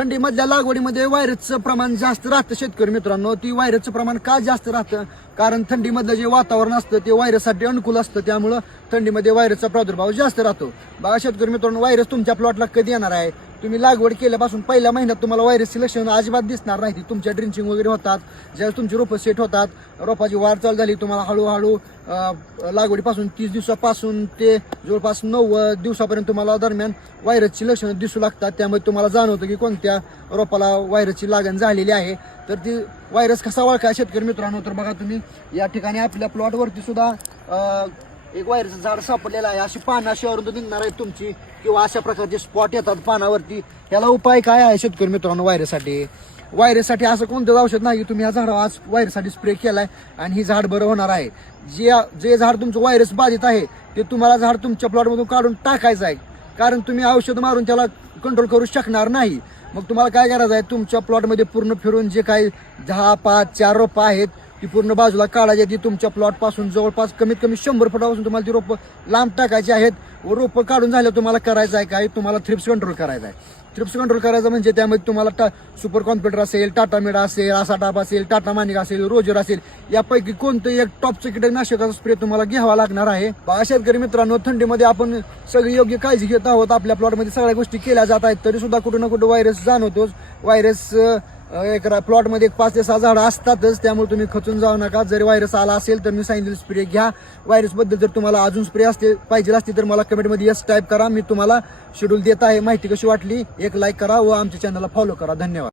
थंडीमधल्या लागवडीमध्ये व्हायरसचं प्रमाण जास्त राहतं शेतकरी मित्रांनो. ती व्हायरसचं प्रमाण का जास्त राहतं? कारण थंडीमधलं जे वातावरण असतं ते व्हायरससाठी अनुकूल असतं, त्यामुळं थंडीमध्ये व्हायरसचा प्रादुर्भाव जास्त राहतो. बघा शेतकरी मित्रांनो, व्हायरस तुमच्या प्लॉटला कधी येणार आहे? तुम्ही लागवड केल्यापासून पहिल्या महिन्यात तुम्हाला व्हायरसची लक्षणं अजिबात दिसणार नाही. तुमच्या ड्रिंचिंग वगैरे होतात, ज्यावेळेस तुमची रोपं सेट होतात, रोपाची वाढ चालू झाली, तुम्हाला हळूहळू लागवडीपासून 30 दिवसापासून ते जवळपास 90 दिवसापर्यंत तुम्हाला दरम्यान व्हायरसची लक्षणं दिसू लागतात. त्यामुळे तुम्हाला जाणवतं की कोणत्या रोपाला व्हायरसची लागण झालेली आहे. तर ती व्हायरस कसा ओळखा शेतकरी मित्रांनो? तर बघा तुम्ही या ठिकाणी आपल्या प्लॉटवरती सुद्धा एक व्हायरसचं झाड सापडलेलं आहे. अशी पानं अशी अरुंद निघणार आहेत तुमची, किंवा अशा प्रकारचे स्पॉट येतात पानावरती. याला उपाय काय आहे शेतकरी मित्रांनो? व्हायरससाठी असं कोणतं औषध नाही की तुम्ही या झाडावर आज व्हायरससाठी स्प्रे केलाय आणि ही झाड बरं होणार आहे. जे झाड तुमचं व्हायरस बाधित आहे ते तुम्हाला झाड तुमच्या प्लॉटमधून काढून टाकायचं आहे, कारण तुम्ही औषध मारून त्याला कंट्रोल करू शकणार नाही. मग तुम्हाला काय करायचं आहे? तुमच्या प्लॉटमध्ये पूर्ण फिरून जे काही 10, 5, 4 रोपं आहेत ती पूर्ण बाजूला काढायची. ती तुमच्या प्लॉटपासून जवळपास कमीत कमी 100 फुटापासून तुम्हाला ती रोपं लांब टाकायची आहेत. व रोपं काढून झाल्यावर तुम्हाला करायचं आहे काय? तुम्हाला थ्रिप्स कंट्रोल करायचा आहे. थ्रिप्स कंट्रोल करायचं म्हणजे त्यामध्ये तुम्हाला सुपर कॉम्प्युटर असेल, टाटा मेडा असेल, आसाटाप असेल, टाटा मानिका असेल, रोजर असेल, यापैकी कोणतंही एक टॉपचं कीटकनाशकाचा स्प्रे तुम्हाला घ्यावा लागणार आहे. शेतकरी मित्रांनो, थंडीमध्ये आपण सगळी योग्य काळजी घेत आहोत. आपल्या प्लॉटमध्ये सगळ्या गोष्टी केल्या जात आहेत, तरी सुद्धा कुठं ना कुठं व्हायरस जाणवतोच. व्हायरस एक प्लॉटमध्ये 5 ते 6 झाडं असतातच, त्यामुळे तुम्ही खचून जाऊ नका. जरी व्हायरस आला असेल तर मी सांगितलेलं स्प्रे घ्या. व्हायरसबद्दल जर तुम्हाला अजून स्प्रे पाहिजे असते तर मला कमेंटमध्ये यस टाईप करा. मी तुम्हाला शेड्यूल देत आहे. माहिती कशी वाटली एक लाईक करा व आमच्या चॅनलला फॉलो करा. धन्यवाद.